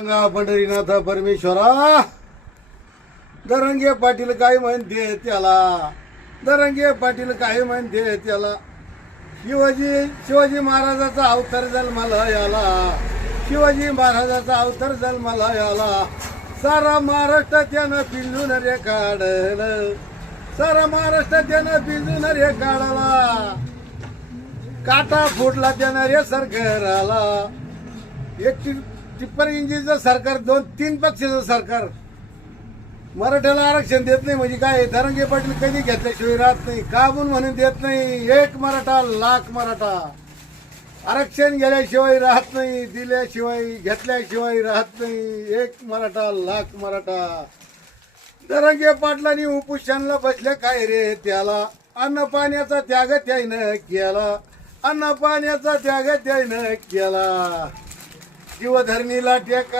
सांगा पंढरीनाथ परमेश्वरा, दरंगे पाटील काय म्हणते त्याला, दरंगे पाटील काय म्हणते त्याला. शिवाजी महाराजाचा अवतार जन्माला याला, शिवाजी महाराजाचा अवतार जन्माला याला. सारा महाराष्ट्र त्यानं पिंजून रे काढलं, सारा महाराष्ट्र त्यानं पिंजून रे काढला. काटा फुटला त्यानं रे सरकाराला. एक टिप्पर इंजिनचं सरकार, 2-3 पक्षाचं सरकार. मराठ्याला आरक्षण देत नाही म्हणजे काय? धरंगे पाटील कधी घेतल्याशिवाय राहत नाही, काबून म्हणून देत नाही. एक मराठा लाख मराठा. आरक्षण गेल्याशिवाय राहत नाही, दिल्याशिवाय घेतल्याशिवाय राहत नाही. एक मराठा लाख मराठा. धरंगे पाटलांनी उपोषणाला बसले काय रे त्याला. अन्न पाण्याचा त्याग त्यानं केला, अन्न पाण्याचा त्याग त्यानं केला. जीवधरणीला टेका